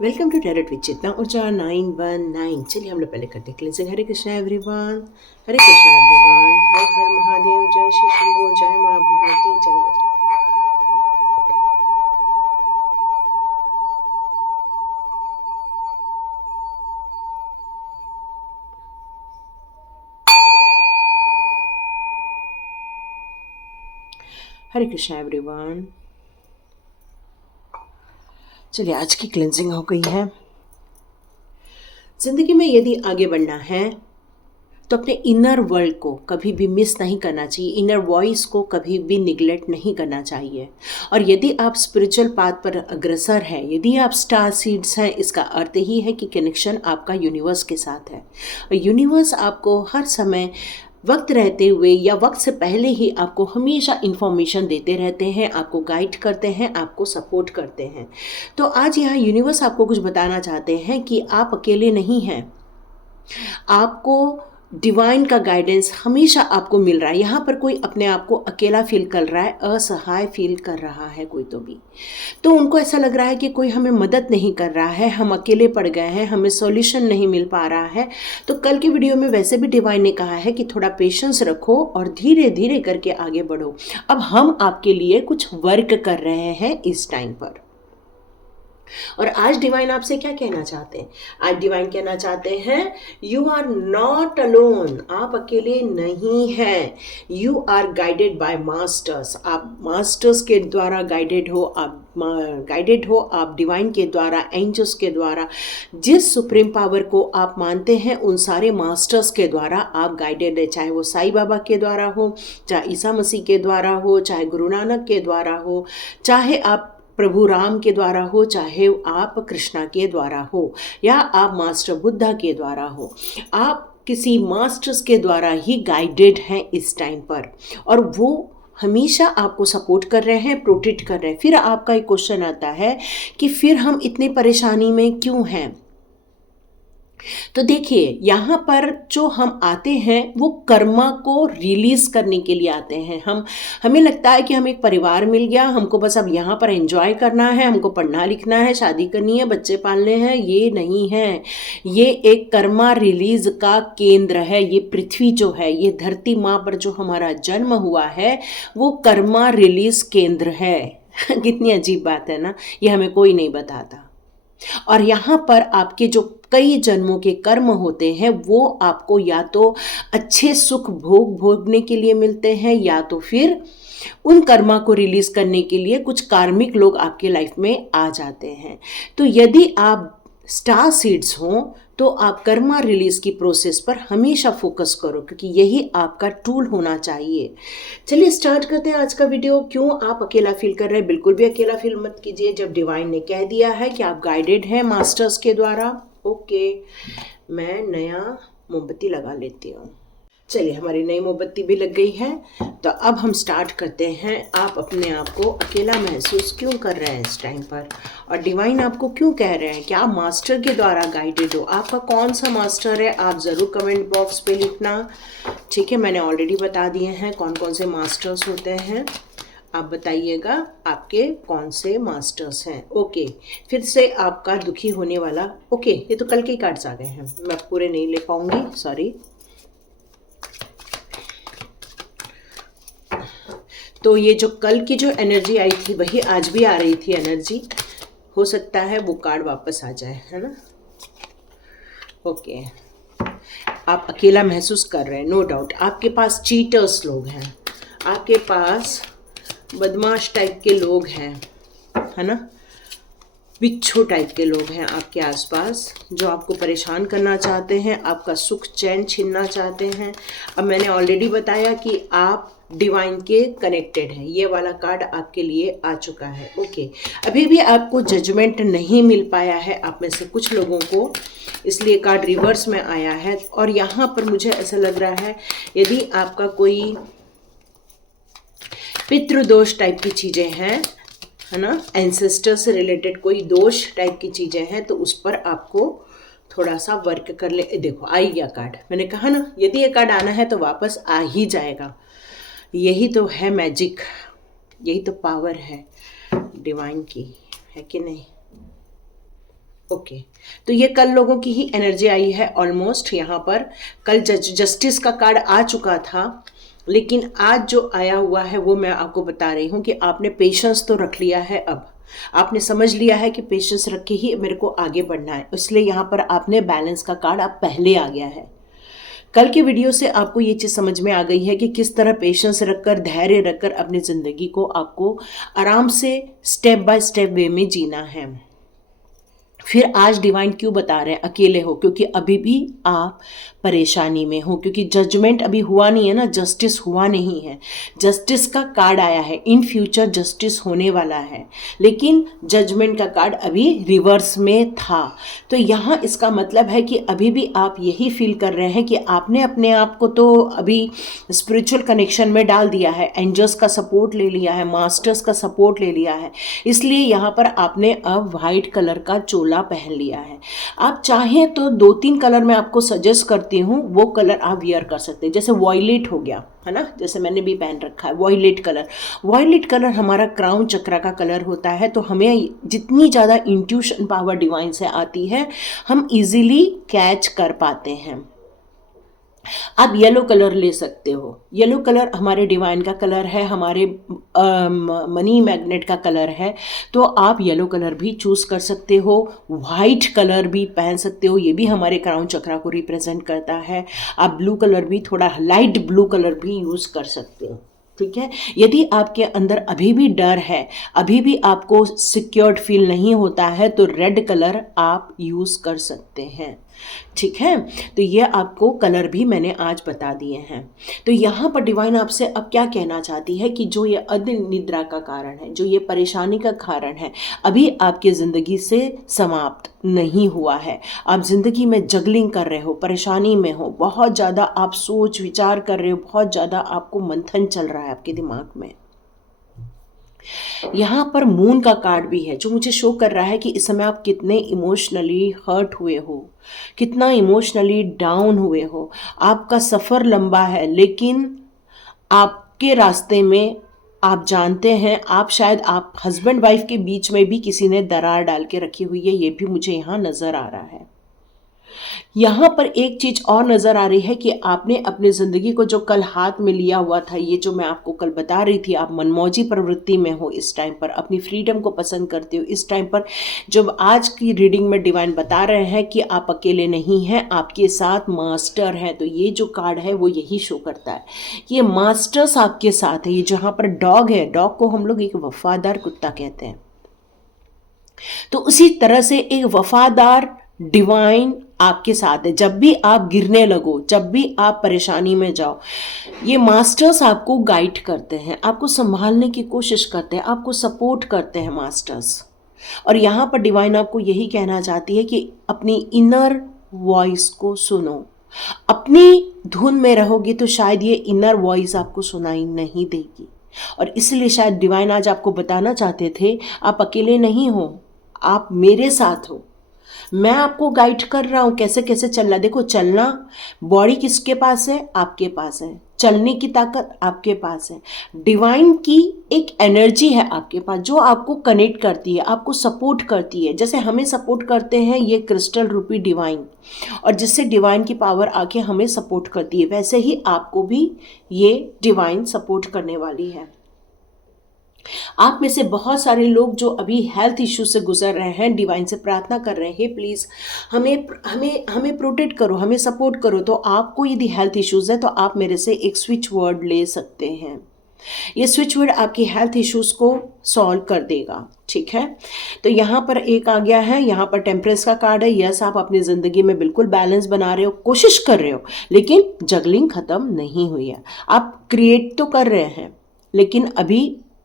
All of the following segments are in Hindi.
वेलकम टू टैरोट विद चेतना ऊर्जा 919। चलिए हम लोग पहले करते हैं क्लींजिंग। हरे कृष्णा एवरीवन, हरे कृष्णा एवरीवन, हर हर महादेव, जय श्री शंभू, जय माँ भगवती, जय वैष्णो। हरे कृष्णा एवरीवन। चलिए आज की क्लींजिंग हो गई है। जिंदगी में यदि आगे बढ़ना है तो अपने इनर वर्ल्ड को कभी भी मिस नहीं करना चाहिए, इनर वॉइस को कभी भी निगलेक्ट नहीं करना चाहिए। और यदि आप स्पिरिचुअल पाथ पर अग्रसर हैं, यदि आप स्टार सीड्स हैं, इसका अर्थ ही है कि कनेक्शन आपका यूनिवर्स के साथ है। और यूनिवर्स आपको हर समय वक्त रहते हुए या वक्त से पहले ही आपको हमेशा इन्फॉर्मेशन देते रहते हैं, आपको गाइड करते हैं, आपको सपोर्ट करते हैं। तो आज यहाँ यूनिवर्स आपको कुछ बताना चाहते हैं कि आप अकेले नहीं हैं। आपको डिवाइन का गाइडेंस हमेशा आपको मिल रहा है। यहाँ पर कोई अपने आप को अकेला फील कर रहा है, असहाय फील कर रहा है कोई तो उनको ऐसा लग रहा है कि कोई हमें मदद नहीं कर रहा है, हम अकेले पड़ गए हैं, हमें सॉल्यूशन नहीं मिल पा रहा है। तो कल की वीडियो में वैसे भी डिवाइन ने कहा है कि थोड़ा पेशेंस रखो और धीरे धीरे करके आगे बढ़ो। अब हम आपके लिए कुछ वर्क कर रहे हैं इस टाइम पर। और आज डिवाइन आपसे क्या कहना चाहते हैं? आज डिवाइन कहना चाहते हैं यू आर नॉट अलोन, आप अकेले नहीं हैं। You are guided by masters, आप मास्टर्स के द्वारा गाइडेड हो, आप डिवाइन के द्वारा, एंजल्स के द्वारा, जिस सुप्रीम पावर को आप मानते हैं उन सारे मास्टर्स के द्वारा आप गाइडेड है। चाहे वो साईं बाबा के द्वारा हो, चाहे ईसा मसीह के द्वारा हो, चाहे गुरु नानक के द्वारा हो, चाहे आप प्रभु राम के द्वारा हो, चाहे आप कृष्णा के द्वारा हो, या आप मास्टर बुद्धा के द्वारा हो, आप किसी मास्टर्स के द्वारा ही गाइडेड हैं इस टाइम पर। और वो हमेशा आपको सपोर्ट कर रहे हैं, प्रोटेक्ट कर रहे हैं। फिर आपका एक क्वेश्चन आता है कि फिर हम इतनी परेशानी में क्यों हैं? तो देखिए यहाँ पर जो हम आते हैं वो कर्मा को रिलीज करने के लिए आते हैं। हमें लगता है कि हम एक परिवार मिल गया, हमको बस अब यहाँ पर एंजॉय करना है, हमको पढ़ना लिखना है, शादी करनी है, बच्चे पालने हैं। ये नहीं है, ये एक कर्मा रिलीज का केंद्र है। ये पृथ्वी जो है, ये धरती माँ पर जो हमारा जन्म हुआ है, वो कर्मा रिलीज केंद्र है। कितनी अजीब बात है ना, ये हमें कोई नहीं बताता। और यहाँ पर आपके जो कई जन्मों के कर्म होते हैं वो आपको या तो अच्छे सुख भोगने के लिए मिलते हैं, या तो फिर उन कर्मा को रिलीज करने के लिए कुछ कार्मिक लोग आपके लाइफ में आ जाते हैं। तो यदि आप स्टार सीड्स हों तो आप कर्मा रिलीज की प्रोसेस पर हमेशा फोकस करो, क्योंकि यही आपका टूल होना चाहिए। चलिए स्टार्ट करते हैं आज का वीडियो। क्यों आप अकेला फील कर रहे हैं? बिल्कुल भी अकेला फील मत कीजिए। जब डिवाइन ने कह दिया है कि आप गाइडेड हैं मास्टर्स के द्वारा, ओके, मैं नया मोमबत्ती लगा लेती हूँ। चलिए हमारी नई मोमबत्ती भी लग गई है। तो अब हम स्टार्ट करते हैं। आप अपने आप को अकेला महसूस क्यों कर रहे हैं इस टाइम पर? और डिवाइन आपको क्यों कह रहे हैं कि आप मास्टर के द्वारा गाइडेड हो? आपका कौन सा मास्टर है आप ज़रूर कमेंट बॉक्स पे लिखना। ठीक है, मैंने ऑलरेडी बता दिए हैं कौन कौन से मास्टर्स होते हैं। आप बताइएगा आपके कौन से मास्टर्स हैं। ओके, फिर से आपका दुखी होने वाला, ओके, ये तो कल के ही कार्ड्स आ गए हैं, मैं पूरे नहीं ले पाऊंगी, सॉरी। तो ये जो कल की जो एनर्जी आई थी वही आज भी आ रही थी एनर्जी। हो सकता है वो कार्ड वापस आ जाए, है ना? ओके, आप अकेला महसूस कर रहे हैं, नो डाउट। आपके पास चीटर्स लोग हैं, आपके पास बदमाश टाइप के लोग हैं, है ना? बिच्छू टाइप के लोग हैं आपके आसपास जो आपको परेशान करना चाहते हैं, आपका सुख चैन छीनना चाहते हैं। अब मैंने ऑलरेडी बताया कि आप डिवाइन के कनेक्टेड हैं। ये वाला कार्ड आपके लिए आ चुका है। ओके, अभी भी आपको जजमेंट नहीं मिल पाया है आप में से कुछ लोगों को, इसलिए कार्ड रिवर्स में आया है। और यहाँ पर मुझे ऐसा लग रहा है यदि आपका कोई पितृदोष टाइप की चीज़ें हैं, है ना, एंसेस्टर से रिलेटेड कोई दोष टाइप की चीज़ें हैं, तो उस पर आपको थोड़ा सा वर्क कर ले। देखो आई गया कार्ड, मैंने कहा ना यदि ये कार्ड आना है तो वापस आ ही जाएगा। यही तो है मैजिक, यही तो पावर है डिवाइन की, है कि नहीं? ओके, तो ये कल लोगों की ही एनर्जी आई है ऑलमोस्ट यहाँ पर। कल जस्टिस का कार्ड आ चुका था, लेकिन आज जो आया हुआ है वो मैं आपको बता रही हूँ कि आपने पेशेंस तो रख लिया है। अब आपने समझ लिया है कि पेशेंस रख के ही मेरे को आगे बढ़ना है, इसलिए यहाँ पर आपने बैलेंस का कार्ड अब पहले आ गया है। कल की वीडियो से आपको ये चीज़ समझ में आ गई है कि किस तरह पेशेंस रखकर, धैर्य रखकर अपनी ज़िंदगी को आपको आराम से स्टेप बाय स्टेप वे में जीना है। फिर आज डिवाइन क्यों बता रहे हैं अकेले हो? क्योंकि अभी भी आप परेशानी में हो, क्योंकि जजमेंट अभी हुआ नहीं है ना, जस्टिस हुआ नहीं है। जस्टिस का कार्ड आया है, इन फ्यूचर जस्टिस होने वाला है, लेकिन जजमेंट का कार्ड अभी रिवर्स में था। तो यहाँ इसका मतलब है कि अभी भी आप यही फील कर रहे हैं कि आपने अपने आप को तो अभी स्पिरिचुअल कनेक्शन में डाल दिया है, एंजल्स का सपोर्ट ले लिया है, मास्टर्स का सपोर्ट ले लिया है, इसलिए यहाँ पर आपने अब वाइट कलर का चोला पहन लिया है। आप चाहें तो 2-3 कलर मैं आपको सजेस्ट करती हूँ, वो कलर आप वियर कर सकते हैं। जैसे वॉयलेट हो गया है ना, जैसे मैंने भी पहन रखा है वॉयलेट कलर। वॉयलेट कलर हमारा क्राउन चक्र का कलर होता है, तो हमें जितनी ज़्यादा इंट्यूशन पावर डिवाइन से आती है, हम इजीली कैच कर पाते हैं। आप येलो कलर ले सकते हो, येलो कलर हमारे डिवाइन का कलर है, हमारे मनी मैग्नेट का कलर है, तो आप येलो कलर भी चूज कर सकते हो। वाइट कलर भी पहन सकते हो, ये भी हमारे क्राउन चक्रा को रिप्रेजेंट करता है। आप ब्लू कलर भी, थोड़ा लाइट ब्लू कलर भी यूज कर सकते हो, ठीक है। यदि आपके अंदर अभी भी डर है, अभी भी आपको सिक्योर्ड फील नहीं होता है, तो रेड कलर आप यूज कर सकते हैं, ठीक है। तो ये आपको कलर भी मैंने आज बता दिए हैं। तो यहाँ पर डिवाइन आपसे अब क्या कहना चाहती है कि जो ये अनिद्रा का कारण है, जो ये परेशानी का कारण है, अभी आपकी ज़िंदगी से समाप्त नहीं हुआ है। आप ज़िंदगी में जगलिंग कर रहे हो, परेशानी में हो, बहुत ज़्यादा आप सोच विचार कर रहे हो, बहुत ज़्यादा आपको मंथन चल रहा है आपके दिमाग में। यहाँ पर मून का कार्ड भी है, जो मुझे शो कर रहा है कि इस समय आप कितने इमोशनली हर्ट हुए हो, कितना इमोशनली डाउन हुए हो। आपका सफ़र लंबा है, लेकिन आपके रास्ते में आप जानते हैं, आप शायद आप हस्बैंड वाइफ के बीच में भी किसी ने दरार डाल के रखी हुई है, ये भी मुझे यहाँ नज़र आ रहा है। यहाँ पर एक चीज और नजर आ रही है कि आपने अपनी जिंदगी को जो कल हाथ में लिया हुआ था, ये जो मैं आपको कल बता रही थी, आप मनमौजी प्रवृत्ति में हो इस टाइम पर, अपनी फ्रीडम को पसंद करते हो इस टाइम पर। जब आज की रीडिंग में डिवाइन बता रहे हैं कि आप अकेले नहीं हैं, आपके साथ मास्टर हैं, तो ये जो कार्ड है वो यही शो करता है, ये मास्टर्स आपके साथ है। ये जहाँ पर डॉग है, डॉग को हम लोग एक वफादार कुत्ता कहते हैं, तो उसी तरह से एक वफादार डिवाइन आपके साथ है। जब भी आप गिरने लगो, जब भी आप परेशानी में जाओ, ये मास्टर्स आपको गाइड करते हैं, आपको संभालने की कोशिश करते हैं, आपको सपोर्ट करते हैं मास्टर्स। और यहाँ पर डिवाइन आपको यही कहना चाहती है कि अपनी इनर वॉइस को सुनो। अपनी धुन में रहोगे तो शायद ये इनर वॉइस आपको सुनाई नहीं देगी, और इसलिए शायद डिवाइन आज आपको बताना चाहते थे, आप अकेले नहीं हो, आप मेरे साथ हो, मैं आपको गाइड कर रहा हूं कैसे कैसे चलना। देखो, चलना, बॉडी किसके पास है? आपके पास है। चलने की ताकत आपके पास है। डिवाइन की एक एनर्जी है आपके पास, जो आपको कनेक्ट करती है, आपको सपोर्ट करती है। जैसे हमें सपोर्ट करते हैं ये क्रिस्टल रूपी डिवाइन, और जिससे डिवाइन की पावर आके हमें सपोर्ट करती है, वैसे ही आपको भी ये डिवाइन सपोर्ट करने वाली है। आप में से बहुत सारे लोग जो अभी हेल्थ इश्यू से गुजर रहे हैं, डिवाइन से प्रार्थना कर रहे हैं, प्लीज़ हमें हमें हमें प्रोटेक्ट करो, हमें सपोर्ट करो। तो आपको यदि हेल्थ इश्यूज़ है तो आप मेरे से एक स्विच वर्ड ले सकते हैं। ये स्विच वर्ड आपकी हेल्थ इश्यूज़ को सॉल्व कर देगा, ठीक है। तो यहाँ पर एक आ गया है, यहाँ पर टेम्परेंस का कार्ड है। यस, आप अपनी ज़िंदगी में बिल्कुल बैलेंस बना रहे हो, कोशिश कर रहे हो, लेकिन जगलिंग ख़त्म नहीं हुई है। आप क्रिएट तो कर रहे हैं, लेकिन अभी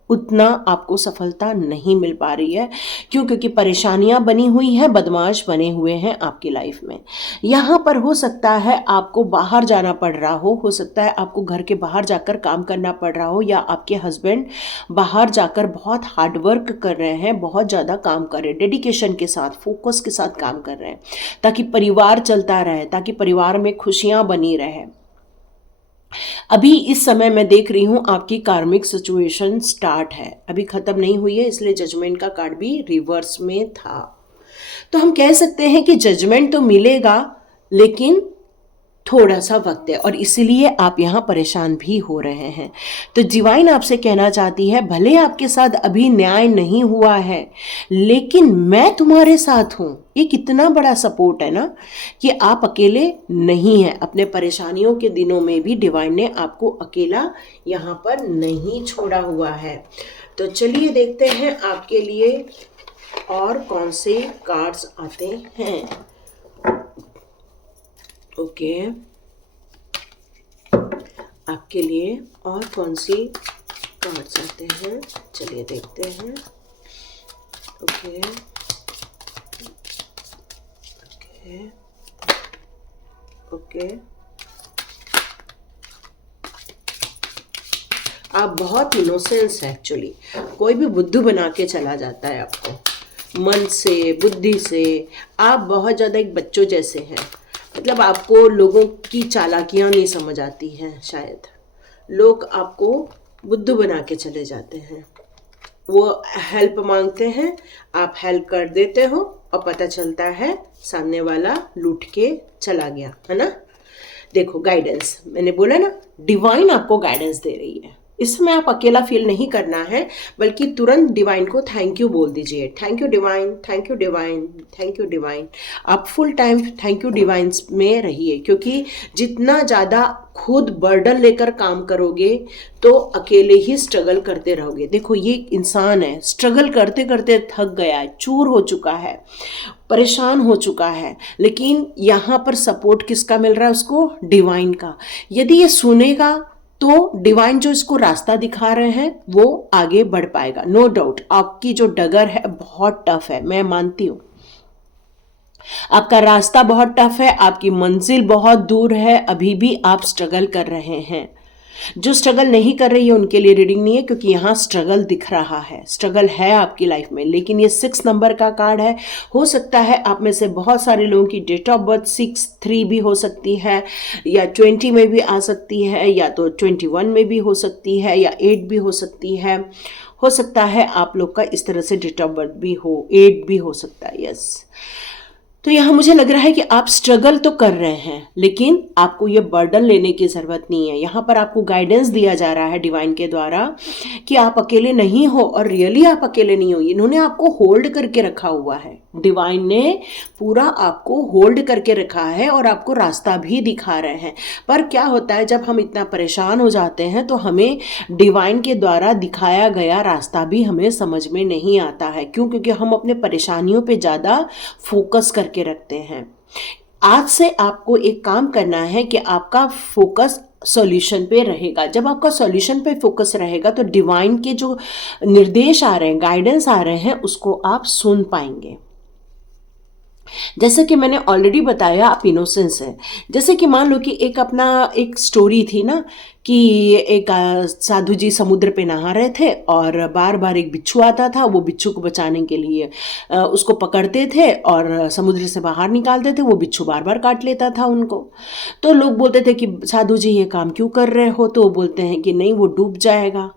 उतना आपको सफलता नहीं मिल पा रही है। क्यों? क्योंकि परेशानियां बनी हुई हैं, बदमाश बने हुए हैं आपकी लाइफ में। यहाँ पर हो सकता है आपको बाहर जाना पड़ रहा हो सकता है आपको घर के बाहर जाकर काम करना पड़ रहा हो, या आपके हस्बैंड बाहर जाकर बहुत हार्डवर्क कर रहे हैं, बहुत ज़्यादा काम कर रहे हैं, डेडिकेशन के साथ, फोकस के साथ काम कर रहे हैं, ताकि परिवार चलता रहे, ताकि परिवार में खुशियाँ बनी रहे। अभी इस समय मैं देख रही हूँ आपकी कार्मिक सिचुएशन स्टार्ट है, अभी ख़त्म नहीं हुई है, इसलिए जजमेंट का कार्ड भी रिवर्स में था। तो हम कह सकते हैं कि जजमेंट तो मिलेगा, लेकिन थोड़ा सा वक्त है, और इसीलिए आप यहाँ परेशान भी हो रहे हैं। तो डिवाइन आपसे कहना चाहती है, भले आपके साथ अभी न्याय नहीं हुआ है, लेकिन मैं तुम्हारे साथ हूँ। ये कितना बड़ा सपोर्ट है ना, कि आप अकेले नहीं हैं। अपने परेशानियों के दिनों में भी डिवाइन ने आपको अकेला यहाँ पर नहीं छोड़ा हुआ है। तो चलिए देखते हैं आपके लिए और कौन से कार्ड्स आते हैं। ओके, आपके लिए और कौन सी कार्ड्स आते हैं, चलिए देखते हैं। ओके ओके ओके, आप बहुत इनोसेंस है एक्चुअली। कोई भी बुद्धू बना के चला जाता है आपको, मन से, बुद्धि से। आप बहुत ज़्यादा एक बच्चों जैसे हैं, मतलब आपको लोगों की चालाकियाँ नहीं समझ आती हैं। शायद लोग आपको बुद्धू बना के चले जाते हैं। वो हेल्प मांगते हैं, आप हेल्प कर देते हो, और पता चलता है सामने वाला लूट के चला गया, है ना। देखो गाइडेंस, मैंने बोला ना, डिवाइन आपको गाइडेंस दे रही है। इसमें आप अकेला फील नहीं करना है, बल्कि तुरंत डिवाइन को थैंक यू बोल दीजिए। Thank you divine, thank you divine, thank you divine. आप full time thank you divine में रहिए, क्योंकि जितना ज़्यादा खुद बर्डन लेकर काम करोगे तो अकेले ही स्ट्रगल करते रहोगे। देखो ये इंसान है, स्ट्रगल करते करते थक गया है, चूर हो चुका है, परेशान हो चुका है, लेकिन यहाँ पर सपोर्ट किसका मिल रहा है उसको? डिवाइन का। यदि ये सुनेगा तो डिवाइन जो इसको रास्ता दिखा रहे हैं वो आगे बढ़ पाएगा। नो डाउट आपकी जो डगर है बहुत टफ है, मैं मानती हूँ। आपका रास्ता बहुत टफ है, आपकी मंजिल बहुत दूर है, अभी भी आप स्ट्रगल कर रहे हैं। जो स्ट्रगल नहीं कर रही है उनके लिए रीडिंग नहीं है, क्योंकि यहाँ स्ट्रगल दिख रहा है, स्ट्रगल है आपकी लाइफ में। लेकिन ये 6 नंबर का कार्ड है। हो सकता है आप में से बहुत सारे लोगों की डेट ऑफ बर्थ 6-3 भी हो सकती है, या 20 में भी आ सकती है, या तो 21 में भी हो सकती है, या 8 भी हो सकती है। हो सकता है आप लोग का इस तरह से डेट ऑफ बर्थ भी हो, 8 भी हो सकता है। यस, तो यहाँ मुझे लग रहा है कि आप स्ट्रगल तो कर रहे हैं, लेकिन आपको ये बर्डन लेने की ज़रूरत नहीं है। यहाँ पर आपको गाइडेंस दिया जा रहा है डिवाइन के द्वारा कि आप अकेले नहीं हो, और रियली आप अकेले नहीं हो। इन्होंने आपको होल्ड करके रखा हुआ है, डिवाइन ने पूरा आपको होल्ड करके रखा है, और आपको रास्ता भी दिखा रहे हैं। पर क्या होता है, जब हम इतना परेशान हो जाते हैं तो हमें डिवाइन के द्वारा दिखाया गया रास्ता भी हमें समझ में नहीं आता है। क्यों? क्योंकि हम अपने परेशानियों पे ज़्यादा फोकस करके रखते हैं। आज से आपको एक काम करना है कि आपका फोकस सॉल्यूशन पे रहेगा। जब आपका सॉल्यूशन पे फोकस रहेगा तो डिवाइन के जो निर्देश आ रहे हैं, गाइडेंस आ रहे हैं, उसको आप सुन पाएंगे। जैसे कि मैंने ऑलरेडी बताया, आप इनोसेंस है। जैसे कि मान लो कि एक अपना एक स्टोरी थी ना, कि एक साधु जी समुद्र पे नहा रहे थे, और बार बार एक बिच्छू आता था। वो बिच्छू को बचाने के लिए उसको पकड़ते थे और समुद्र से बाहर निकालते थे। वो बिच्छू बार बार काट लेता था उनको। तो लोग बोलते थे कि साधु जी ये काम क्यों कर रहे हो? तो वो बोलते हैं कि नहीं, वो डूब जाएगा।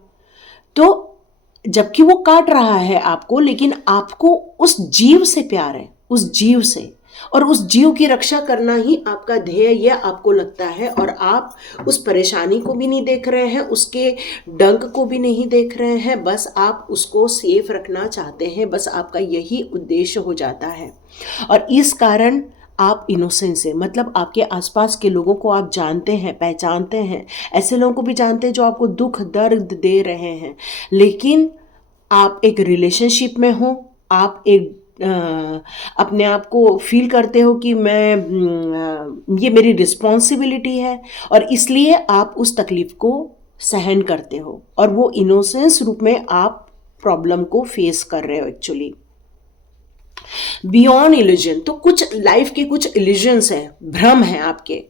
तो जबकि वो काट रहा है आपको, लेकिन आपको उस जीव से प्यार है, उस जीव से, और उस जीव की रक्षा करना ही आपका ध्येय यह आपको लगता है। और आप उस परेशानी को भी नहीं देख रहे हैं, उसके डंक को भी नहीं देख रहे हैं, बस आप उसको सेफ रखना चाहते हैं। बस आपका यही उद्देश्य हो जाता है, और इस कारण आप इनोसेंस है। मतलब आपके आसपास के लोगों को आप जानते हैं, पहचानते हैं। ऐसे लोगों को भी जानते हैं जो आपको दुख दर्द दे रहे हैं, लेकिन आप एक रिलेशनशिप में हो, आप एक अपने आप को फील करते हो कि ये मेरी रिस्पॉन्सिबिलिटी है, और इसलिए आप उस तकलीफ को सहन करते हो, और वो इनोसेंस रूप में आप प्रॉब्लम को फेस कर रहे हो एक्चुअली। बियॉन्ड इल्यूजन, तो कुछ लाइफ के कुछ इल्यूजन्स हैं, भ्रम है आपके,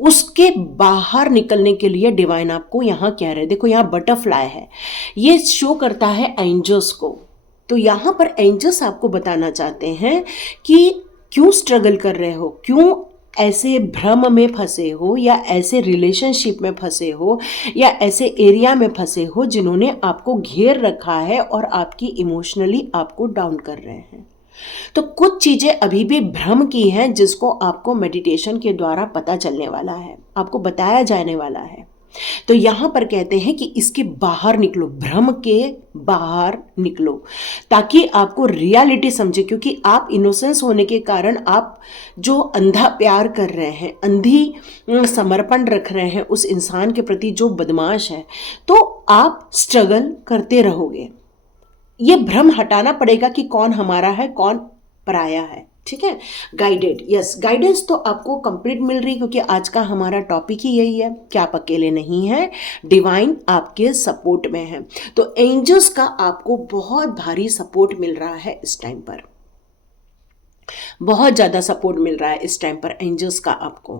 उसके बाहर निकलने के लिए डिवाइन आपको यहाँ कह रहे हैं। देखो यहाँ बटरफ्लाई है, ये शो करता है एंजल्स को। तो यहाँ पर एंजल्स आपको बताना चाहते हैं कि क्यों स्ट्रगल कर रहे हो, क्यों ऐसे भ्रम में फंसे हो, या ऐसे रिलेशनशिप में फंसे हो, या ऐसे एरिया में फंसे हो जिन्होंने आपको घेर रखा है और आपकी इमोशनली आपको डाउन कर रहे हैं। तो कुछ चीजें अभी भी भ्रम की हैं जिसको आपको मेडिटेशन के द्वारा पता चलने वाला है, आपको बताया जाने वाला है। तो यहां पर कहते हैं कि इसके बाहर निकलो, भ्रम के बाहर निकलो, ताकि आपको रियलिटी समझे। क्योंकि आप इनोसेंस होने के कारण आप जो अंधा प्यार कर रहे हैं, अंधी समर्पण रख रहे हैं उस इंसान के प्रति जो बदमाश है, तो आप स्ट्रगल करते रहोगे। ये भ्रम हटाना पड़ेगा कि कौन हमारा है, कौन पराया है। ठीक है, गाइडेड, यस, गाइडेंस तो आपको कंप्लीट मिल रही, क्योंकि आज का हमारा टॉपिक ही यही है कि आप अकेले नहीं हैं, डिवाइन आपके सपोर्ट में है। तो एंजल्स का आपको बहुत भारी सपोर्ट मिल रहा है इस टाइम पर, बहुत ज़्यादा सपोर्ट मिल रहा है इस टाइम पर एंजल्स का आपको।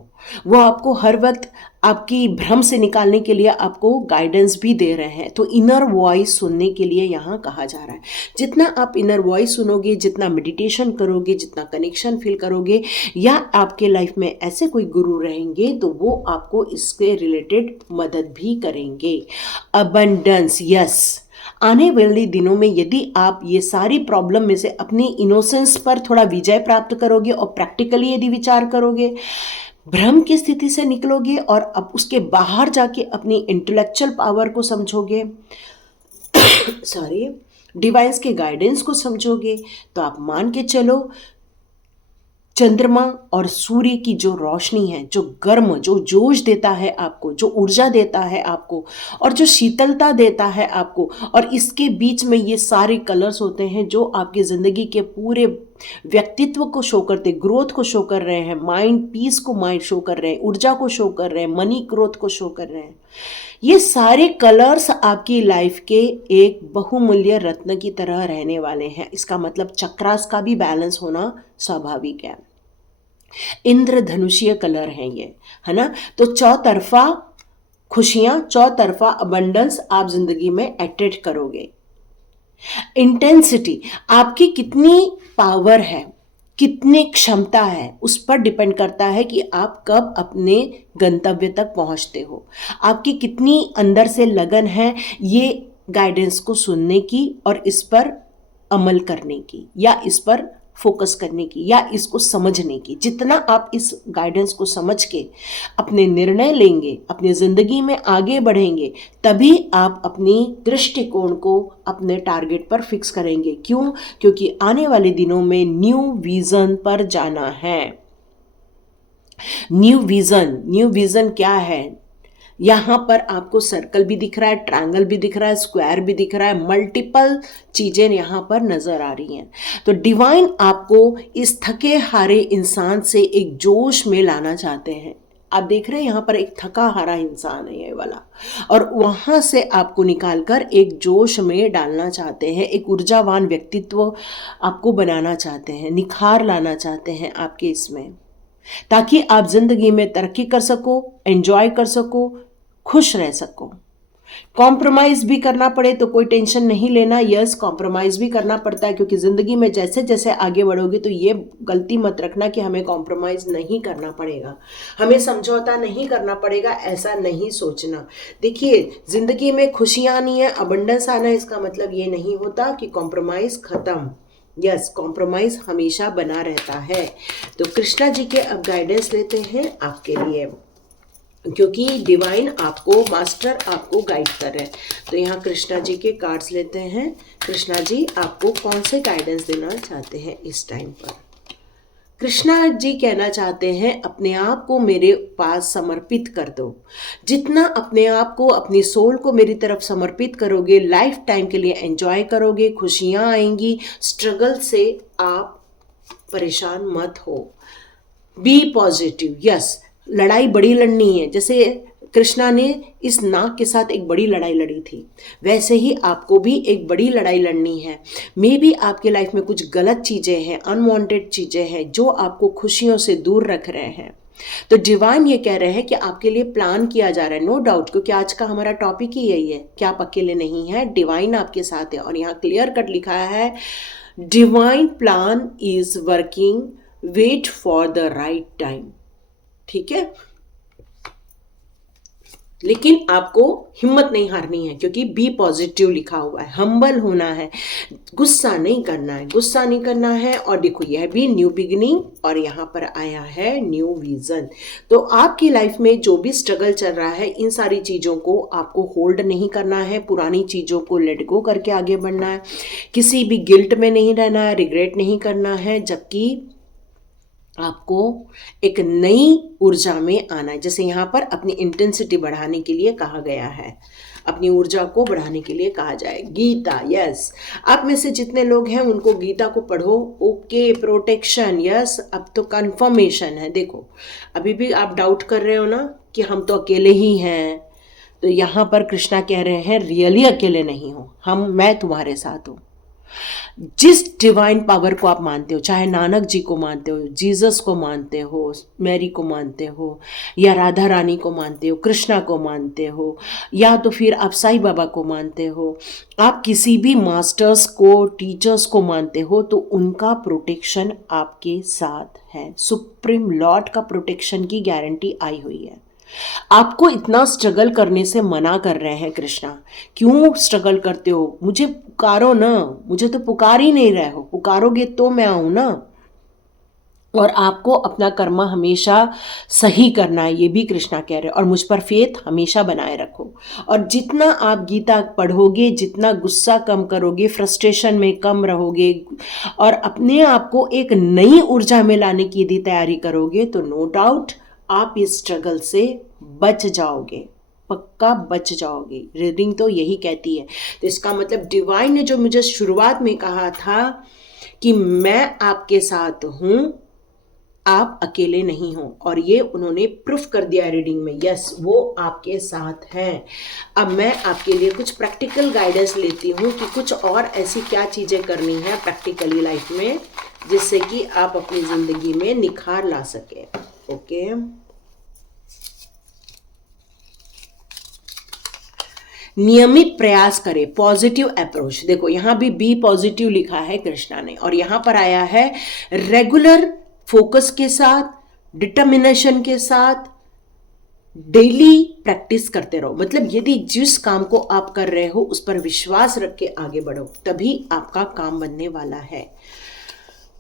वो आपको हर वक्त आपकी भ्रम से निकालने के लिए आपको गाइडेंस भी दे रहे हैं। तो इनर वॉइस सुनने के लिए यहाँ कहा जा रहा है, जितना आप इनर वॉइस सुनोगे, जितना मेडिटेशन करोगे, जितना कनेक्शन फील करोगे, या आपके लाइफ में ऐसे कोई गुरु रहेंगे तो वो आपको इसके रिलेटेड मदद भी करेंगे। अबंडेंस, यस, आने वाले दिनों में यदि आप ये सारी प्रॉब्लम में से अपनी इनोसेंस पर थोड़ा विजय प्राप्त करोगे और प्रैक्टिकली यदि विचार करोगे, भ्रम की स्थिति से निकलोगे और अब उसके बाहर जाके अपनी इंटेलेक्चुअल पावर को समझोगे, सॉरी, डिवाइस के गाइडेंस को समझोगे, तो आप मान के चलो चंद्रमा और सूर्य की जो रोशनी है, जो गर्म, जो जोश देता है आपको, जो ऊर्जा देता है आपको, और जो शीतलता देता है आपको, और इसके बीच में ये सारे कलर्स होते हैं जो आपकी ज़िंदगी के पूरे व्यक्तित्व को शो करते, ग्रोथ को शो कर रहे हैं, माइंड पीस को माइंड शो कर रहे हैं, ऊर्जा को शो कर रहे हैं, मनी ग्रोथ को शो कर रहे हैं। ये सारे कलर्स आपकी लाइफ के एक बहुमूल्य रत्न की तरह रहने वाले हैं। इसका मतलब चक्रास का भी बैलेंस होना स्वाभाविक है। इंद्रधनुषीय कलर हैं ये, है ना। तो चौतरफा खुशियां, चौतरफा अबंडेंस आप जिंदगी में अट्रैक्ट करोगे। इंटेंसिटी, आपकी कितनी पावर है, कितनी क्षमता है, उस पर डिपेंड करता है कि आप कब अपने गंतव्य तक पहुंचते हो। आपकी कितनी अंदर से लगन है ये गाइडेंस को सुनने की और इस पर अमल करने की, या इस पर फोकस करने की, या इसको समझने की। जितना आप इस गाइडेंस को समझ के अपने निर्णय लेंगे, अपनी ज़िंदगी में आगे बढ़ेंगे, तभी आप अपनी दृष्टिकोण को अपने टारगेट पर फिक्स करेंगे। क्यों? क्योंकि आने वाले दिनों में न्यू विजन पर जाना है। न्यू विजन क्या है? यहाँ पर आपको सर्कल भी दिख रहा है, ट्रायंगल भी दिख रहा है, स्क्वायर भी दिख रहा है, मल्टीपल चीजें यहाँ पर नजर आ रही हैं। तो डिवाइन आपको इस थके हारे इंसान से एक जोश में लाना चाहते हैं। आप देख रहे हैं यहाँ पर एक थका हारा इंसान है ये वाला, और वहाँ से आपको निकालकर एक जोश में डालना चाहते हैं, एक ऊर्जावान व्यक्तित्व आपको बनाना चाहते हैं, निखार लाना चाहते हैं आपके इसमें, ताकि आप जिंदगी में तरक्की कर सको, एंजॉय कर सको, खुश रह सको। कॉम्प्रोमाइज भी करना पड़े तो कोई टेंशन नहीं लेना। यस, कॉम्प्रोमाइज भी करना पड़ता है, क्योंकि जिंदगी में जैसे जैसे आगे बढ़ोगे तो ये गलती मत रखना कि हमें कॉम्प्रोमाइज नहीं करना पड़ेगा, हमें समझौता नहीं करना पड़ेगा, ऐसा नहीं सोचना। देखिए, जिंदगी में खुशियां आनी है, अबंडेंस आना है, इसका मतलब ये नहीं होता कि कॉम्प्रोमाइज खत्म। यस, कॉम्प्रोमाइज हमेशा बना रहता है। तो कृष्णा जी के अब गाइडेंस लेते हैं आपके लिए, क्योंकि डिवाइन आपको, मास्टर आपको गाइड कर रहे हैं। तो यहाँ कृष्णा जी के कार्ड्स लेते हैं। कृष्णा जी आपको कौन से गाइडेंस देना चाहते हैं इस टाइम पर? कृष्णा जी कहना चाहते हैं, अपने आप को मेरे पास समर्पित कर दो। जितना अपने आप को, अपनी सोल को मेरी तरफ समर्पित करोगे, लाइफ टाइम के लिए एंजॉय करोगे, खुशियाँ आएंगी। स्ट्रगल से आप परेशान मत हो, बी पॉजिटिव। यस, लड़ाई बड़ी लड़नी है। जैसे कृष्णा ने इस नाग के साथ एक बड़ी लड़ाई लड़ी थी, वैसे ही आपको भी एक बड़ी लड़ाई लड़नी है। मे बी आपके लाइफ में कुछ गलत चीज़ें हैं, अनवांटेड चीज़ें हैं जो आपको खुशियों से दूर रख रहे हैं। तो डिवाइन ये कह रहे हैं कि आपके लिए प्लान किया जा रहा है, नो डाउट, क्योंकि आज का हमारा टॉपिक ही यही है कि आप अकेले नहीं हैं, डिवाइन आपके साथ है। और यहाँ क्लियर कट लिखा है, divine plan is working, wait for the right time. ठीक है, लेकिन आपको हिम्मत नहीं हारनी है, क्योंकि बी पॉजिटिव लिखा हुआ है, हम्बल होना है, गुस्सा नहीं करना है, गुस्सा नहीं करना है। और देखो यह भी न्यू बिगिनिंग, और यहाँ पर आया है न्यू विजन। तो आपकी लाइफ में जो भी स्ट्रगल चल रहा है, इन सारी चीज़ों को आपको होल्ड नहीं करना है, पुरानी चीज़ों को लेट गो करके आगे बढ़ना है, किसी भी गिल्ट में नहीं रहना है, रिग्रेट नहीं करना है, जबकि आपको एक नई ऊर्जा में आना है। जैसे यहाँ पर अपनी इंटेंसिटी बढ़ाने के लिए कहा गया है, अपनी ऊर्जा को बढ़ाने के लिए कहा जाए। गीता, यस, आप में से जितने लोग हैं उनको गीता को पढ़ो। ओके, प्रोटेक्शन, यस, अब तो कंफर्मेशन है। देखो अभी भी आप डाउट कर रहे हो ना कि हम तो अकेले ही हैं, तो यहाँ पर कृष्णा कह रहे हैं रियली अकेले नहीं हो, मैं तुम्हारे साथ हूँ। जिस डिवाइन पावर को आप मानते हो, चाहे नानक जी को मानते हो, जीसस को मानते हो, मैरी को मानते हो, या राधा रानी को मानते हो, कृष्णा को मानते हो, या तो फिर आप साईं बाबा को मानते हो, आप किसी भी मास्टर्स को, टीचर्स को मानते हो, तो उनका प्रोटेक्शन आपके साथ है। सुप्रीम लॉर्ड का प्रोटेक्शन की गारंटी आई हुई है। आपको इतना स्ट्रगल करने से मना कर रहे हैं कृष्णा। क्यों स्ट्रगल करते हो? मुझे पुकारो ना, मुझे तो पुकार ही नहीं रहे हो, पुकारोगे तो मैं आऊं ना। और आपको अपना कर्म हमेशा सही करना है, ये भी कृष्णा कह रहे हैं। और मुझ पर फेथ हमेशा बनाए रखो। और जितना आप गीता पढ़ोगे, जितना गुस्सा कम करोगे, फ्रस्ट्रेशन में कम रहोगे, और अपने आप को एक नई ऊर्जा में लाने की यदि तैयारी करोगे, तो नो डाउट आप इस स्ट्रगल से बच जाओगे, पक्का बच जाओगे। रीडिंग तो यही कहती है। तो इसका मतलब डिवाइन ने जो मुझे शुरुआत में कहा था कि मैं आपके साथ हूं, आप अकेले नहीं हो, और ये उन्होंने प्रूफ कर दिया रीडिंग में। यस, वो आपके साथ हैं। अब मैं आपके लिए कुछ प्रैक्टिकल गाइडेंस लेती हूँ कि कुछ और ऐसी क्या चीज़ें करनी है प्रैक्टिकली लाइफ में, जिससे कि आप अपनी ज़िंदगी में निखार ला सके। ओके, नियमित प्रयास करें, पॉजिटिव अप्रोच। देखो यहाँ भी बी पॉजिटिव लिखा है कृष्णा ने, और यहाँ पर आया है रेगुलर फोकस के साथ, डिटर्मिनेशन के साथ डेली प्रैक्टिस करते रहो। मतलब यदि जिस काम को आप कर रहे हो उस पर विश्वास रख के आगे बढ़ो, तभी आपका काम बनने वाला है।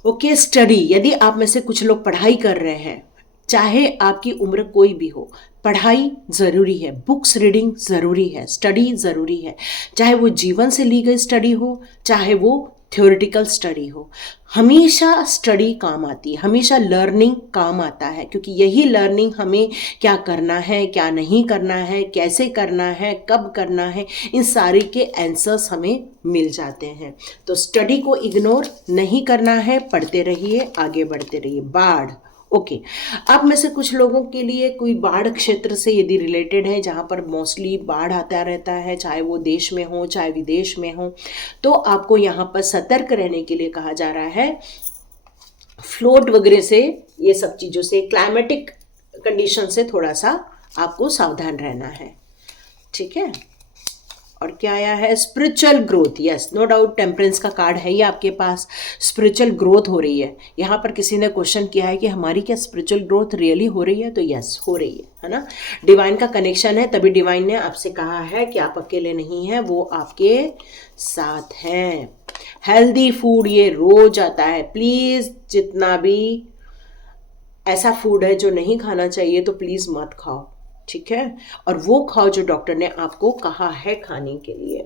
ओके, स्टडी, यदि आप में से कुछ लोग पढ़ाई कर रहे हैं, चाहे आपकी उम्र कोई भी हो, पढ़ाई ज़रूरी है, बुक्स रीडिंग ज़रूरी है, स्टडी ज़रूरी है। चाहे वो जीवन से ली गई स्टडी हो, चाहे वो थ्योरेटिकल स्टडी हो, हमेशा स्टडी काम आती है, हमेशा लर्निंग काम आता है, क्योंकि यही लर्निंग हमें क्या करना है, क्या नहीं करना है, कैसे करना है, कब करना है, इन सारे के आंसर्स हमें मिल जाते हैं। तो स्टडी को इग्नोर नहीं करना है, पढ़ते रहिए, आगे बढ़ते रहिए। बाढ़, ओके, आप में से कुछ लोगों के लिए कोई बाढ़ क्षेत्र से यदि रिलेटेड है, जहाँ पर मोस्टली बाढ़ आता रहता है, चाहे वो देश में हो चाहे विदेश में हो, तो आपको यहाँ पर सतर्क रहने के लिए कहा जा रहा है। फ्लोट वगैरह से, ये सब चीज़ों से, क्लाइमेटिक कंडीशन से थोड़ा सा आपको सावधान रहना है। ठीक है, और क्या आया है? Spiritual growth. Yes, no doubt temperance का कार्ड है ये आपके पास। स्पिरिचुअल ग्रोथ हो रही है। यहाँ पर किसी ने क्वेश्चन किया है कि हमारी क्या स्पिरिचुअल ग्रोथ रियली हो रही है? तो यस, हो रही है ना। डिवाइन का कनेक्शन है, तभी डिवाइन ने आपसे कहा है कि आप अकेले नहीं हैं, वो आपके साथ हैं। हेल्दी फूड ये रोज आता है, प्लीज़ जितना भी ऐसा फूड है जो नहीं खाना चाहिए तो प्लीज़ मत खाओ, ठीक है। और वो खाओ जो डॉक्टर ने आपको कहा है खाने के लिए।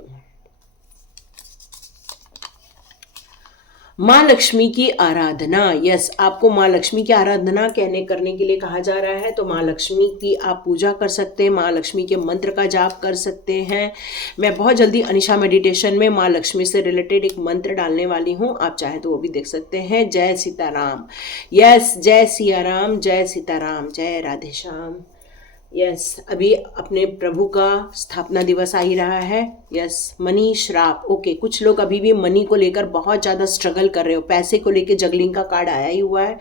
माँ लक्ष्मी की आराधना। यस, आपको माँ लक्ष्मी की आराधना करने के लिए कहा जा रहा है। तो माँ लक्ष्मी की आप पूजा कर सकते हैं, माँ लक्ष्मी के मंत्र का जाप कर सकते हैं। मैं बहुत जल्दी अनिशा मेडिटेशन में माँ लक्ष्मी से रिलेटेड एक मंत्र डालने वाली हूँ, आप चाहे तो वो भी देख सकते हैं। जय सीताराम। यस, जय सिया राम, जय सीताराम, जय राधे श्याम। यस, अभी अपने प्रभु का स्थापना दिवस आ ही रहा है। यस, मनी श्राप। ओके, कुछ लोग अभी भी मनी को लेकर बहुत ज़्यादा स्ट्रगल कर रहे हो, पैसे को लेकर जगलिंग का कार्ड आया ही हुआ है।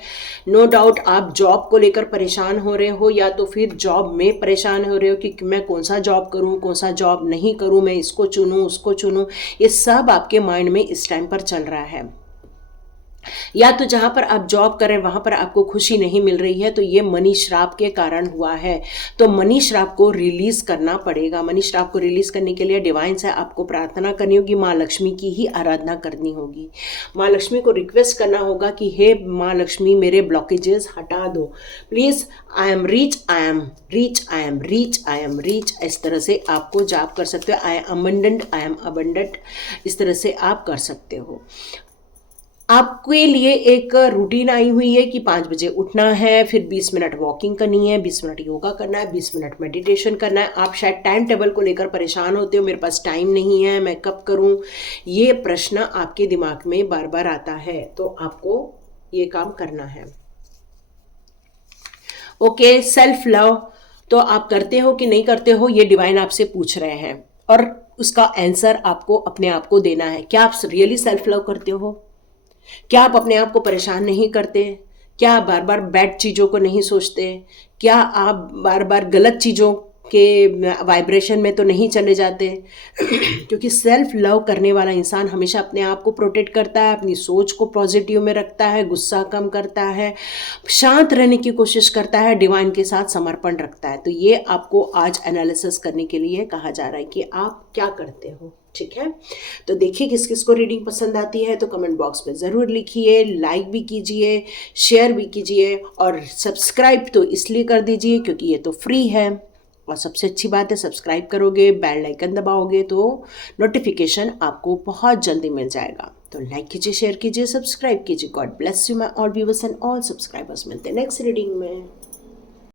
नो डाउट आप जॉब को लेकर परेशान हो रहे हो, या तो फिर जॉब में परेशान हो रहे हो कि मैं कौन सा जॉब करूं, कौन सा जॉब नहीं करूं, मैं इसको चुनूं, उसको चुनूं। ये सब आपके माइंड में इस टाइम पर चल रहा है। या तो जहाँ पर आप जॉब करें वहाँ पर आपको खुशी नहीं मिल रही है, तो ये मनी श्राप के कारण हुआ है। तो मनी श्राप को रिलीज करना पड़ेगा। मनी श्राप को रिलीज करने के लिए डिवाइन से आपको प्रार्थना करनी होगी, माँ लक्ष्मी की ही आराधना करनी होगी। माँ लक्ष्मी को रिक्वेस्ट करना होगा कि हे माँ लक्ष्मी, मेरे ब्लॉकेजेस हटा दो please. I am rich, I am rich, I am rich, I am rich. इस तरह से आपको जाप कर सकते हो। I am abundant, I am abundant, इस तरह से आप कर सकते हो। आपके लिए एक रूटीन आई हुई है कि 5 बजे उठना है, फिर 20 मिनट वॉकिंग करनी है, 20 मिनट योगा करना है, 20 मिनट मेडिटेशन करना है। आप शायद टाइम टेबल को लेकर परेशान होते हो, मेरे पास टाइम नहीं है, मैं कब करूं, ये प्रश्न आपके दिमाग में बार बार आता है, तो आपको ये काम करना है। ओके, सेल्फ लव तो आप करते हो कि नहीं करते हो, ये डिवाइन आपसे पूछ रहे हैं, और उसका आंसर आपको अपने आप को देना है। क्या आप रियली सेल्फ लव करते हो? क्या आप अपने आप को परेशान नहीं करते? क्या आप बार बार बैड चीज़ों को नहीं सोचते? क्या आप बार बार गलत चीज़ों के वाइब्रेशन में तो नहीं चले जाते? क्योंकि सेल्फ लव करने वाला इंसान हमेशा अपने आप को प्रोटेक्ट करता है, अपनी सोच को पॉजिटिव में रखता है, गुस्सा कम करता है, शांत रहने की कोशिश करता है, डिवाइन के साथ समर्पण रखता है। तो ये आपको आज एनालिसिस करने के लिए कहा जा रहा है कि आप क्या करते हो। ठीक है, तो देखिए किस किस को रीडिंग पसंद आती है, तो कमेंट बॉक्स में ज़रूर लिखिए, लाइक भी कीजिए, शेयर भी कीजिए, और सब्सक्राइब तो इसलिए कर दीजिए क्योंकि ये तो फ्री है। और सबसे अच्छी बात है, सब्सक्राइब करोगे, बेल आइकन दबाओगे तो नोटिफिकेशन आपको बहुत जल्दी मिल जाएगा। तो लाइक कीजिए, शेयर कीजिए, सब्सक्राइब कीजिए। God bless you my all viewers and all subscribers. मिलते हैं नेक्स्ट रीडिंग में।